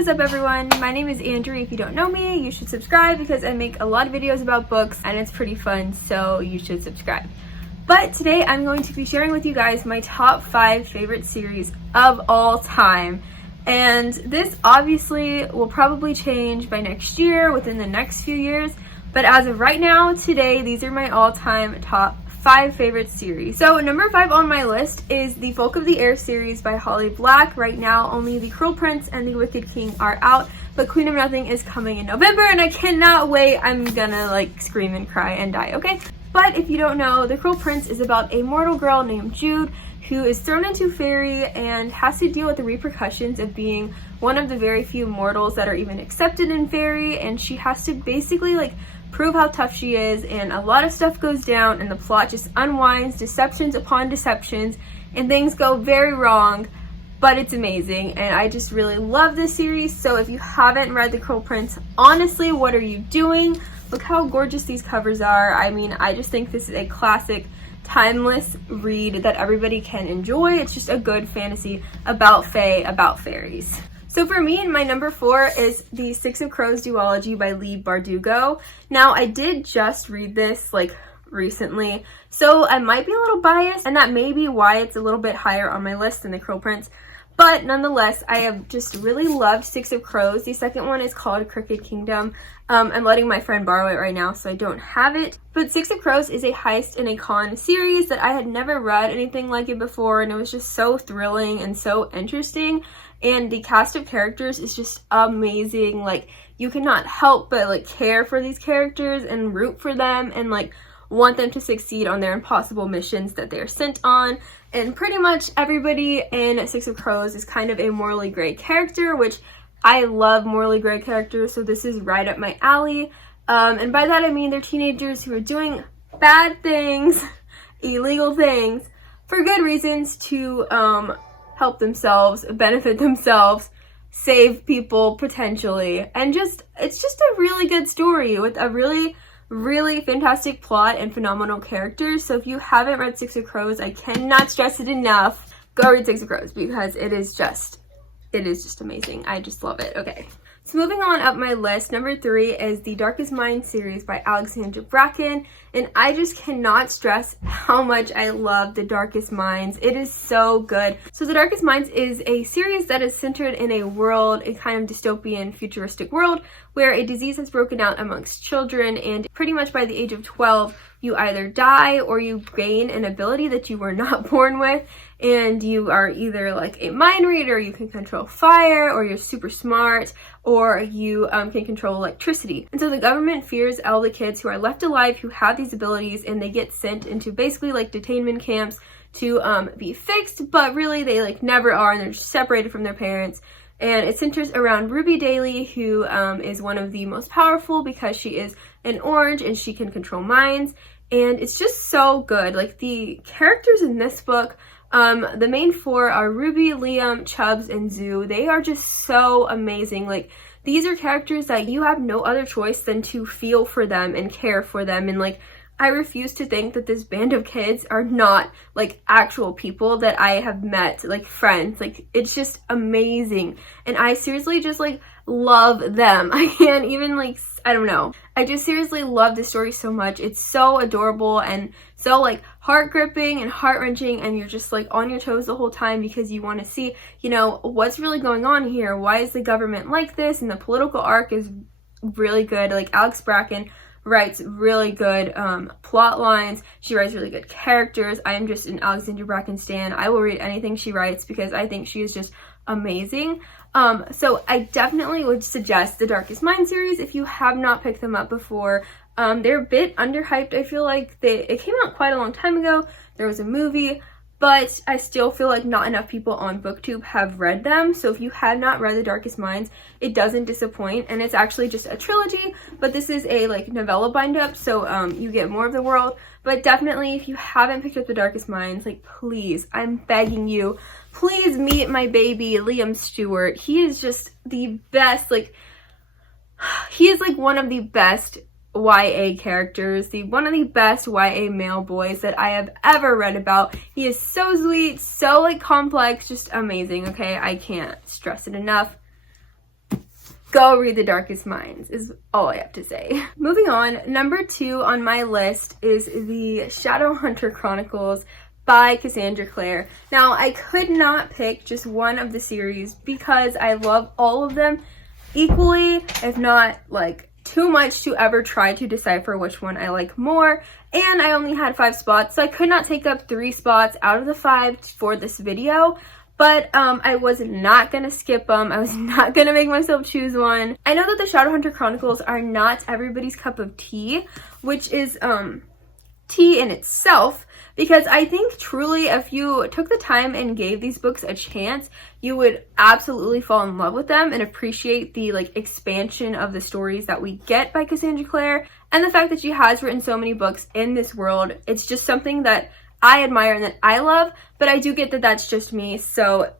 is up everyone? My name is Andrew. If you don't know me, you should subscribe because I make a lot of videos about books and it's pretty fun, so you should subscribe. But today I'm going to be sharing with you guys my top 5 favorite series of all time. And this obviously will probably change by next year, within the next few years. But as of right now, today, these are my all-time top 5 favorite series. So number 5 on my list is the Folk of the Air series by Holly Black. Right now, only The Cruel Prince and The Wicked King are out, but Queen of Nothing is coming in November and I cannot wait. I'm gonna like scream and cry and die, okay? But if you don't know, The Cruel Prince is about a mortal girl named Jude who is thrown into fairy and has to deal with the repercussions of being one of the very few mortals that are even accepted in fairy, and she has to basically like prove how tough she is, and a lot of stuff goes down and the plot just unwinds, deceptions upon deceptions, and things go very wrong, but it's amazing and I just really love this series. So if you haven't read The Cruel Prince, honestly, what are you doing? Look how gorgeous these covers are. I mean, I just think this is a classic, timeless read that everybody can enjoy. It's just a good fantasy about fae, about fairies. So for me, my number 4 is the Six of Crows duology by Leigh Bardugo. Now, I did just read this like recently, so I might be a little biased, and that may be why it's a little bit higher on my list than The Cruel Prince. But nonetheless, I have just really loved Six of Crows. The second one is called Crooked Kingdom. I'm letting my friend borrow it right now, so I don't have it. But Six of Crows is a heist and a con series that I had never read anything like it before, and it was just so thrilling and so interesting. And the cast of characters is just amazing. Like, you cannot help but like care for these characters and root for them and like want them to succeed on their impossible missions that they're sent on. And pretty much everybody in Six of Crows is kind of a morally gray character, which I love morally gray characters, so this is right up my alley. And by that I mean they're teenagers who are doing bad things, illegal things, for good reasons to help themselves, benefit themselves, save people potentially, and it's just a really good story with a really fantastic plot and phenomenal characters. So if you haven't read Six of Crows, I cannot stress it enough. Go read Six of Crows because it is just amazing. I just love it. Okay. So moving on up my list, number 3 is the Darkest Minds series by Alexandra Bracken, and I just cannot stress how much I love The Darkest Minds. It is so good. So The Darkest Minds is a series that is centered in a world, a kind of dystopian futuristic world, where a disease has broken out amongst children, and pretty much by the age of 12, you either die or you gain an ability that you were not born with, and you are either like a mind reader, you can control fire, or you're super smart, or you can control electricity. And so the government fears all the kids who are left alive who have these abilities, and they get sent into basically like detainment camps to be fixed, but really they like never are, and they're just separated from their parents. And it centers around Ruby Daly, who is one of the most powerful because she is an orange and she can control minds. And it's just so good. Like, the characters in this book, the main 4 are Ruby, Liam, Chubbs, and Zoo. They are just so amazing. Like, these are characters that you have no other choice than to feel for them and care for them. And like, I refuse to think that this band of kids are not like actual people that I have met, like friends. Like, it's just amazing. And I seriously just like love them. I can't even like, I don't know. I just seriously love this story so much. It's so adorable and so like heart gripping and heart wrenching, and you're just like on your toes the whole time because you want to see, you know, what's really going on here. Why is the government like this? And the political arc is really good. Like, Alex Bracken writes really good plot lines. She writes really good characters. I am just an Alexandra Bracken stan. I will read anything she writes because I think she is just amazing. So I definitely would suggest the Darkest Mind series if you have not picked them up before. They're a bit underhyped. I feel like it came out quite a long time ago. There was a movie, but I still feel like not enough people on BookTube have read them. So if you had not read The Darkest Minds, it doesn't disappoint, and it's actually just a trilogy, but this is a like novella bind up, so you get more of the world. But definitely, if you haven't picked up The Darkest Minds, like, please, I'm begging you, please meet my baby Liam Stewart. He is just the best. Like, he is like one of the best YA characters, one of the best YA male boys that I have ever read about. He is so sweet, so like complex, just amazing. Okay, I can't stress it enough. go read The Darkest Minds is all I have to say. Moving on, number 2 on my list is the Shadowhunter Chronicles by Cassandra Clare. Now, I could not pick just one of the series because I love all of them equally, if not like too much to ever try to decipher which one I like more. And I only had 5 spots, so I could not take up 3 spots out of the 5 for this video. But I was not gonna skip them. I was not gonna make myself choose one. I know that the Shadowhunter Chronicles are not everybody's cup of tea, which is tea in itself, because I think truly if you took the time and gave these books a chance, you would absolutely fall in love with them and appreciate the like expansion of the stories that we get by Cassandra Clare, and the fact that she has written so many books in this world. It's just something that I admire and that I love, but I do get that that's just me, so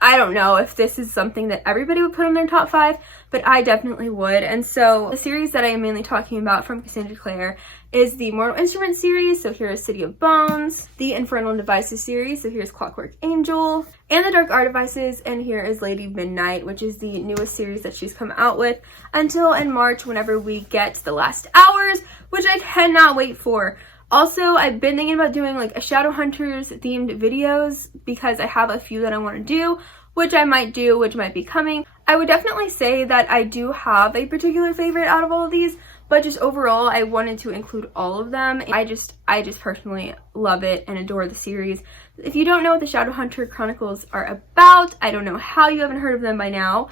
I don't know if this is something that everybody would put in their top 5, but I definitely would. And so the series that I am mainly talking about from Cassandra Clare is the Mortal Instruments series, so here is City of Bones, the Infernal Devices series, so here's Clockwork Angel, and the Dark Artifices, and here is Lady Midnight, which is the newest series that she's come out with until in March whenever we get The Last Hours, which I cannot wait for. Also, I've been thinking about doing like a Shadowhunters themed videos because I have a few that I want to do, which I might do, which might be coming. I would definitely say that I do have a particular favorite out of all of these, but just overall, I wanted to include all of them. I just personally love it and adore the series. If you don't know what the Shadowhunter Chronicles are about, I don't know how you haven't heard of them by now,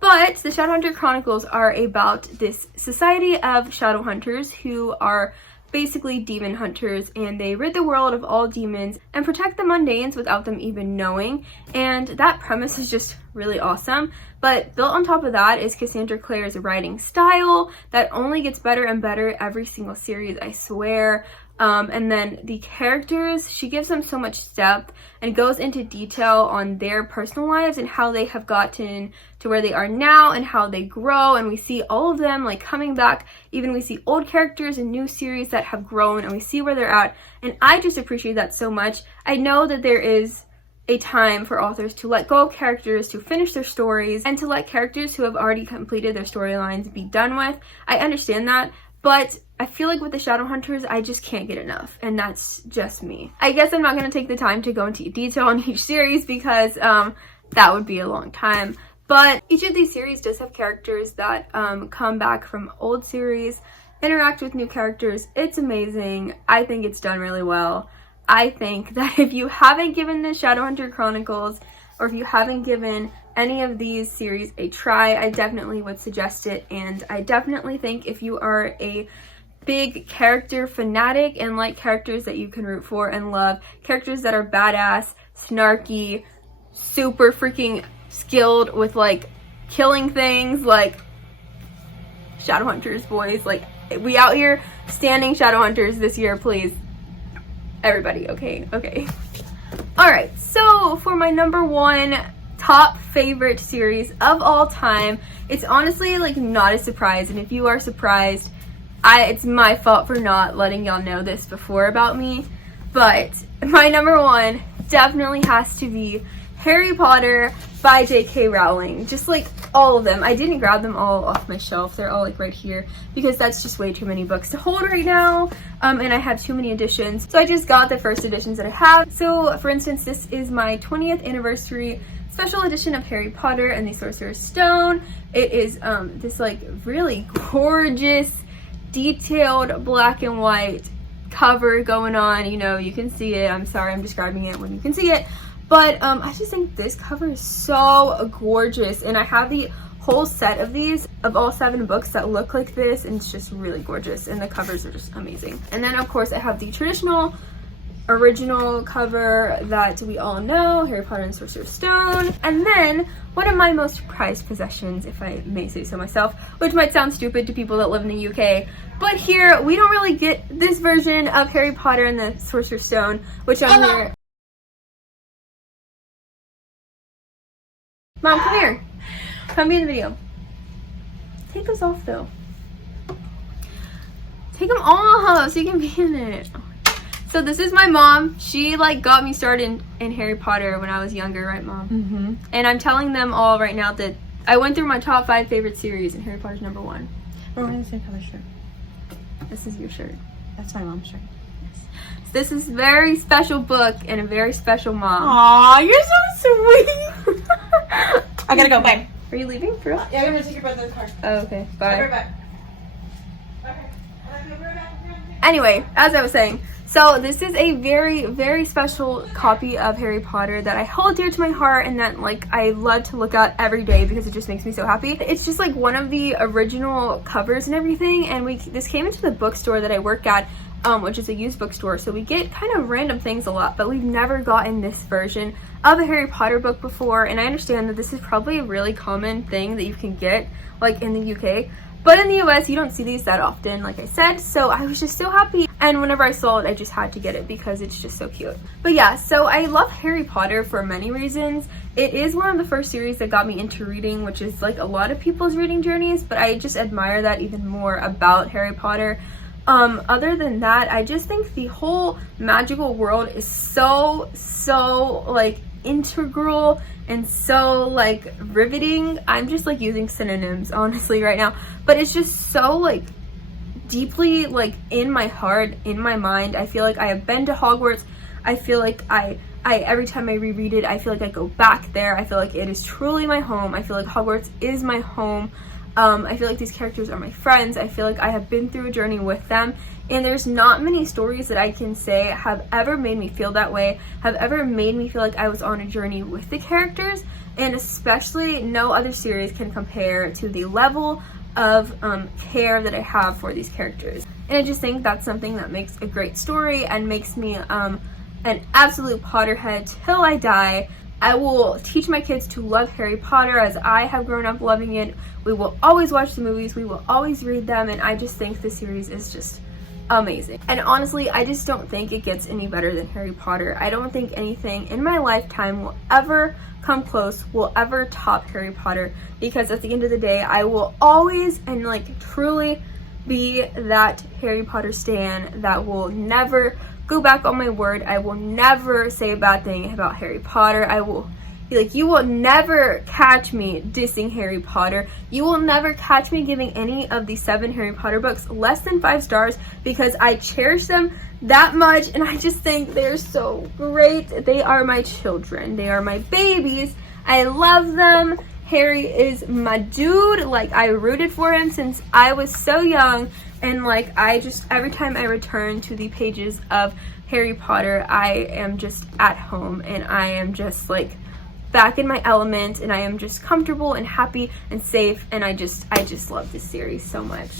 but the Shadowhunter Chronicles are about this society of Shadowhunters who are basically demon hunters, and they rid the world of all demons and protect the mundanes without them even knowing. And that premise is just really awesome. But built on top of that is Cassandra Clare's writing style that only gets better and better every single series, I swear. And then the characters, she gives them so much depth and goes into detail on their personal lives and how they have gotten to where they are now and how they grow, and we see all of them like coming back. Even we see old characters in new series that have grown and we see where they're at, and I just appreciate that so much. I know that there is a time for authors to let go of characters, to finish their stories, and to let characters who have already completed their storylines be done with. I understand that, but I feel like with the Shadowhunters, I just can't get enough, and that's just me. I guess I'm not going to take the time to go into detail on each series because that would be a long time. But each of these series does have characters that come back from old series, interact with new characters. It's amazing. I think it's done really well. I think that if you haven't given the Shadowhunter Chronicles, or if you haven't given any of these series a try, I definitely would suggest it. And I definitely think if you are a big character fanatic and like characters that you can root for and love, characters that are badass, snarky, super freaking skilled with like killing things, like Shadowhunters, boys. Like, we out here standing Shadowhunters this year, please. Everybody, okay. Alright, so for my number 1 top favorite series of all time, it's honestly like not a surprise, and if you are surprised, it's my fault for not letting y'all know this before about me, but my number 1 definitely has to be Harry Potter by J.K. Rowling. Just like all of them. I didn't grab them all off my shelf. They're all like right here because that's just way too many books to hold right now. And I have too many editions. So I just got the first editions that I have. So for instance, this is my 20th anniversary special edition of Harry Potter and the Sorcerer's Stone. It is this like really gorgeous, detailed black and white cover going on. You know, you can see it. I'm sorry I'm describing it when you can see it. But I just think this cover is so gorgeous, and I have the whole set of these, of all 7 books that look like this, and it's just really gorgeous, and the covers are just amazing. And then of course I have the traditional original cover that we all know, Harry Potter and Sorcerer's Stone. And then one of my most prized possessions, if I may say so myself, which might sound stupid to people that live in the UK, but here we don't really get this version of Harry Potter and the Sorcerer's Stone, which I'm here. Mom, come here. Come be in the video. Take those off though. Take them off so you can be in it. So this is my mom. She like got me started in Harry Potter when I was younger, right, Mom? Mm-hmm. And I'm telling them all right now that I went through my top 5 favorite series and Harry Potter's number 1. We're wearing the same color shirt. This is your shirt. That's my mom's shirt. This is a very special book and a very special mom. Aw, you're so sweet. I gotta go. Bye. Are you leaving for real? Yeah, I'm gonna take your brother to the car. Oh, okay. Bye. I'll be right back. Anyway, as I was saying, so this is a very, very special copy of Harry Potter that I hold dear to my heart and that like I love to look at every day because it just makes me so happy. It's just like one of the original covers and everything, and this came into the bookstore that I work at, which is a used bookstore, so we get kind of random things a lot, but we've never gotten this version of a Harry Potter book before, and I understand that this is probably a really common thing that you can get like in the UK. But in the US, you don't see these that often, like I said, so I was just so happy. And whenever I saw it, I just had to get it because it's just so cute. But yeah, so I love Harry Potter for many reasons. It is one of the first series that got me into reading, which is like a lot of people's reading journeys, but I just admire that even more about Harry Potter. Other than that, I just think the whole magical world is so like integral and so like riveting. I'm just like using synonyms honestly right now, but it's just so like deeply like in my heart, in my mind. I feel like I have been to Hogwarts. I feel like I every time I reread it, I feel like I go back there. I feel like it is truly my home. I feel like Hogwarts is my home. I feel like these characters are my friends. I feel like I have been through a journey with them, and there's not many stories that I can say have ever made me feel that way, have ever made me feel like I was on a journey with the characters, and especially no other series can compare to the level of care that I have for these characters. And I just think that's something that makes a great story and makes me an absolute Potterhead till I die. I will teach my kids to love Harry Potter as I have grown up loving it. We will always watch the movies, we will always read them, and I just think the series is just amazing. And honestly, I just don't think it gets any better than Harry Potter. I don't think anything in my lifetime will ever come close, will ever top Harry Potter, because at the end of the day, I will always and like truly be that Harry Potter stan that will never go back on my word. I will never say a bad thing about Harry Potter. I will be like, you will never catch me dissing Harry Potter. You will never catch me giving any of the 7 Harry Potter books less than 5 stars because I cherish them that much and I just think they're so great. They are my children. They are my babies. I love them. Harry is my dude. Like, I rooted for him since I was so young, and like I just, every time I return to the pages of Harry Potter, I am just at home and I am just like back in my element, and I am just comfortable and happy and safe, and I just love this series so much.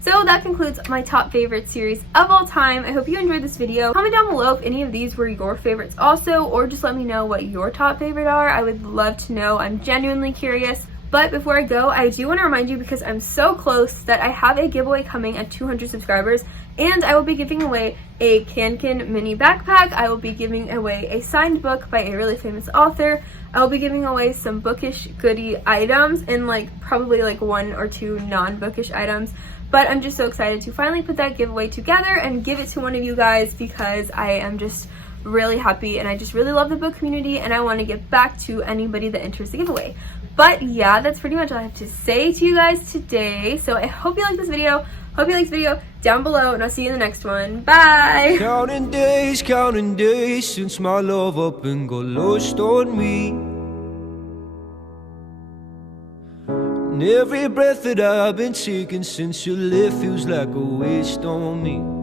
So that concludes my top favorite series of all time. I hope you enjoyed this video. Comment down below if any of these were your favorites also, or just let me know what your top favorite are. I would love to know. I'm genuinely curious. But before I go, I do want to remind you, because I'm so close, that I have a giveaway coming at 200 subscribers, and I will be giving away a Cancan mini backpack. I will be giving away a signed book by a really famous author. I will be giving away some bookish goodie items, and like probably like 1 or 2 non-bookish items. But I'm just so excited to finally put that giveaway together and give it to one of you guys, because I am just really happy and I just really love the book community, and I want to give back to anybody that enters the giveaway. But yeah, that's pretty much all I have to say to you guys today. So I hope you like this video. Hope you like this video down below, and I'll see you in the next one. Bye! Counting days since my love up and got lost on me. And every breath that I've been taking since you left feels like a waste on me.